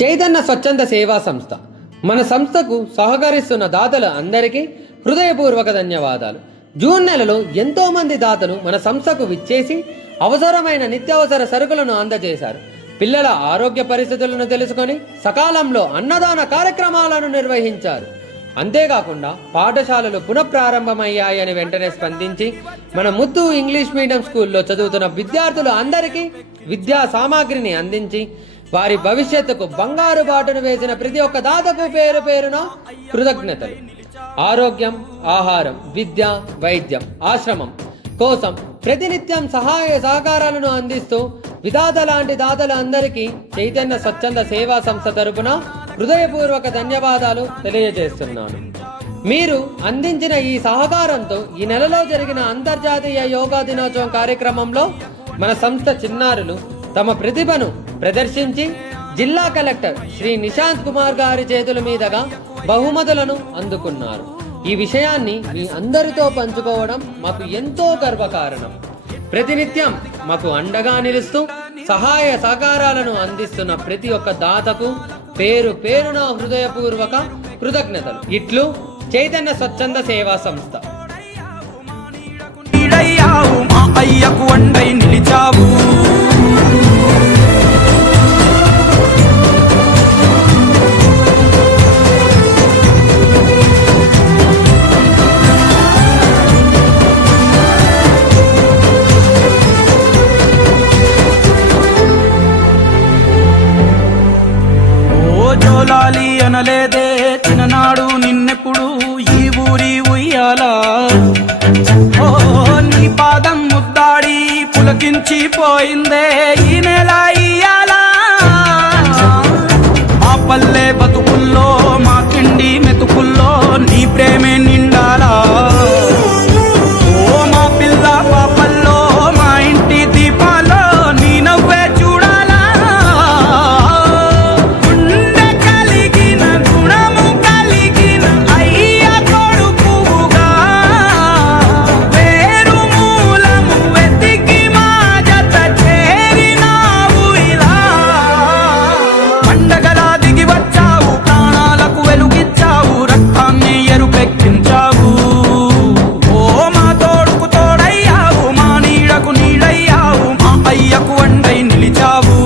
చైతన్య స్వచ్ఛంద సేవా సంస్థ మన సంస్థకు సహకరిస్తున్న దాతలు అందరికీ హృదయపూర్వక ధన్యవాదాలు. జూన్ నెలలో ఎంతో మంది దాతలు మన సంస్థకు విచ్చేసి అవసరమైన నిత్యావసర సరుకులను అందజేశారు. పిల్లల ఆరోగ్య పరిస్థితులను తెలుసుకొని సకాలంలో అన్నదాన కార్యక్రమాలను నిర్వహించారు. అంతేకాకుండా పాఠశాలలు పునఃప్రారంభమయ్యాయని వెంటనే స్పందించి మన ముత్తు ఇంగ్లీష్ మీడియం స్కూల్లో చదువుతున్న విద్యార్థులు అందరికీ విద్యా సామాగ్రిని అందించి వారి భవిష్యత్తుకు బంగారు బాటను వేసిన ప్రతి ఒక్క దాతకు పేరు పేరున కృతజ్ఞతలు. ఆరోగ్యం, ఆహారం, విద్య, వైద్యం, ఆశ్రమం కోసం ప్రతినిత్యం సహాయ సహకారాలను అందిస్తూ విధాత లాంటి దాతలు అందరికీ చైతన్య స్వచ్ఛంద సేవా సంస్థ తరపున హృదయపూర్వక ధన్యవాదాలు తెలియజేస్తున్నాను. మీరు అందించిన ఈ సహకారంతో ఈ నెలలో జరిగిన అంతర్జాతీయ యోగా దినోత్సవం కార్యక్రమంలో మన సంస్థ చిన్నారులు తమ ప్రతిభను ప్రదర్శించి జిల్లా కలెక్టర్ శ్రీ నిశాంత్ కుమార్ గారి చేతుల మీదుగా బహుమతులను అందుకున్నారు. ఈ విషయాన్ని మీ అందరితో పంచుకోవడం మాకు ఎంతో గర్వకారణం. ప్రతినిత్యం మాకు అండగా నిలుస్తూ సహాయ సహకారాలను అందిస్తున్న ప్రతి ఒక్క దాతకు పేరు పేరున హృదయపూర్వక కృతజ్ఞతలు. ఇట్లు చైతన్య స్వచ్ఛంద సేవా సంస్థ. జోలాలి అనలేదే చిన్ననాడు నిన్నెప్పుడు ఈ ఊరి ఉయ్యాలా. ఓ నీ పాదం ముద్దాడి పులకించి పోయిందే ఈ నెల ఇయ్యాలా. మా పల్లె బతుకుల్లో మా తిండి మెతుకుల్లో నీ ప్రేమే నిండాలా. ఓ మా పిల్ల పాపల్లో మా ఇంటి దీపాల్లో నీ నవ్వే చూడాలా. గుండె కలిగిన గుణము కలిగిన అయ్య కొడుకుగా వేరు మూలము వెతికి మా జత చేరినావు ఇలా. పండగలా దిగి వచ్చావు, ప్రాణాలకు వెలుగిచ్చావు, రక్తాన్ని ఎరుపెక్కించావు. ఓ మా తోడుకు తోడయ్యావు, మా నీడకు నీడయ్యావు, మా అయ్యకు అండై నిలిచావు.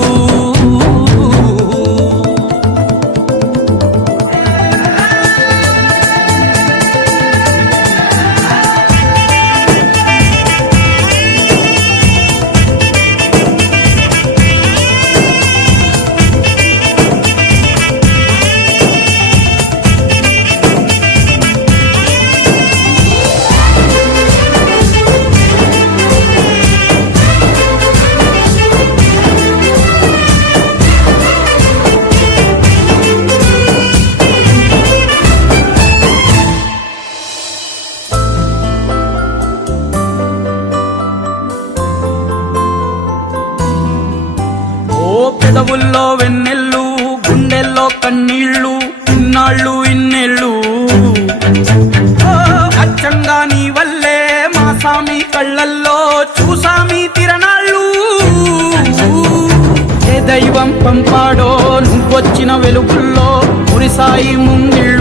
పెదవుల్లో వెన్నెళ్ళు, గుండెల్లో కన్నీళ్ళు, ఇన్నాళ్ళు ఇన్నేళ్ళు. అచ్చంగా నీ వల్లే మా సామి కళ్ళల్లో చూసామి తిరణాళ్ళు. ఏ దైవం పంపాడో నువ్వొచ్చిన వెలుగుల్లో మురిసాయి ముంగిళ్ళు.